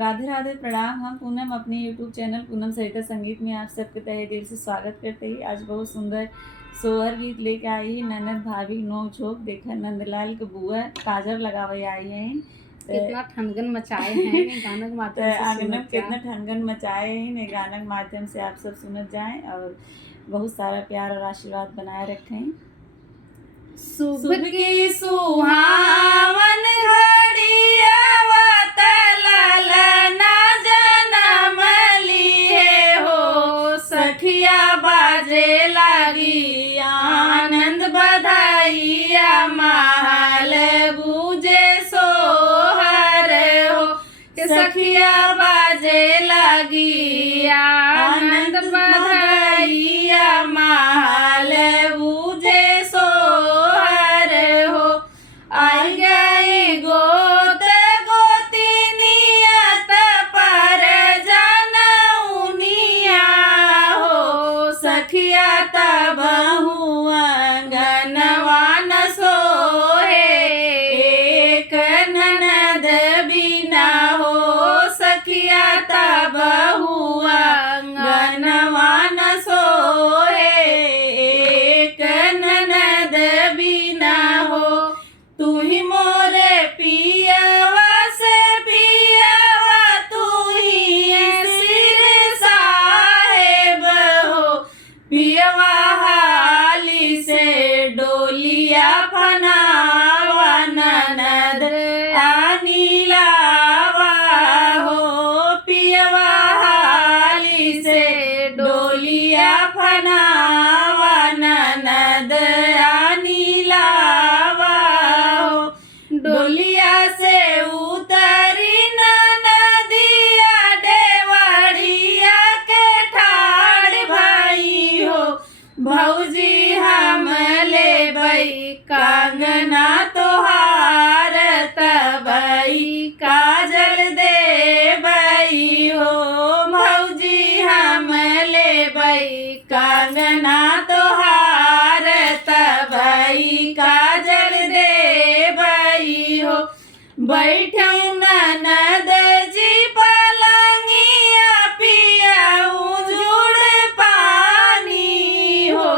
राधे राधे प्रणाम। हम पूनम अपने यूट्यूब चैनल पूनम सरिता संगीत में आप सबके तहे दिल से स्वागत करते ही आज बहुत सुंदर सोहर गीत लेके आई है। ननद भाभी नोक झोंक देखा नंदलाल के बुआ काजर लगावे आई हैं। कितना ठनगन मचाए हैं गाना के माध्यम से आंगन कितना ठनगन मचाए हैं गाना के माध्यम से आप सब सुनत जाएं और बहुत सारा प्यार और आशीर्वाद बनाए रखें। सुबह की सुहावन घड़िया ललना जनम लिए हो सखिया बाजे लगी आनंद बधाइया महल गूंजे सोहर हो सखिया बाजे लगी आनंद बधाइया महल गूंजे सोहर हो। आई गई गोत गोतिनियत पर जनउनिया हो सखिया तब अंगनवा न सोहे एक ननद बिना हो सखिया तब अंगनवा न सोहे एक ननद बिना हो। तू ही मोरे पियवा से पियवा तू ही सिर साहेब हो पियवा हाली से डोलिया फनावा ननद आनी लावा हो पियवा हाली से डोलिया फनावा ननद आनी लावा हो। डोलिया से उतरी नदिया डेवड़िया के ठाड़ भाई हो भौजी हम ले बई कंगना तोहार तबई काजल दे बई हो भौजी हम ले बई कंगना तोहार तबई काजल दे बई हो। बैठे ननद जी पलंगिया पियाऊ जुड़ पानी हो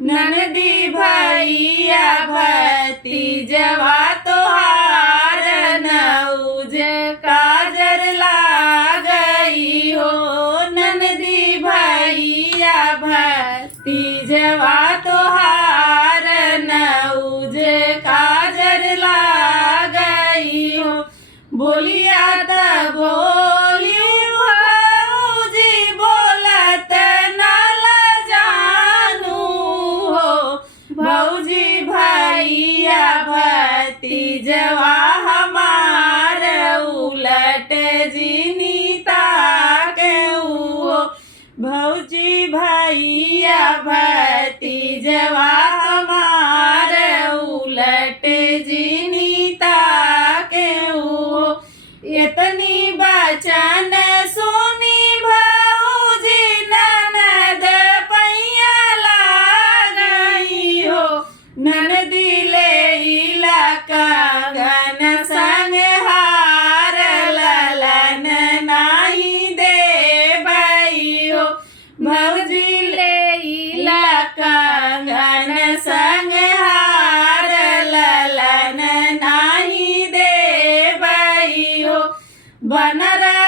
ननदी भैया भतीजवा तोहार नौज काजर लागई हो ननदी भैया भतीजवा तोहार नौज काजर लागई हो। बोलिया त बोली भौजी बोलत नाल जानू हो भौजी भैया भतीजवा हमार उलट जीनीता के हो भौजी भैया भतीजवा हमार उलट जीनीता के हो। इतनी बचन सुनी भौजी ननद पैया लागई हो ननदी ले इला कंगन संग हार ललन नाही देबई हो भौजी ले इला कंगन संग हार ललन नाही देबई हो। बनरा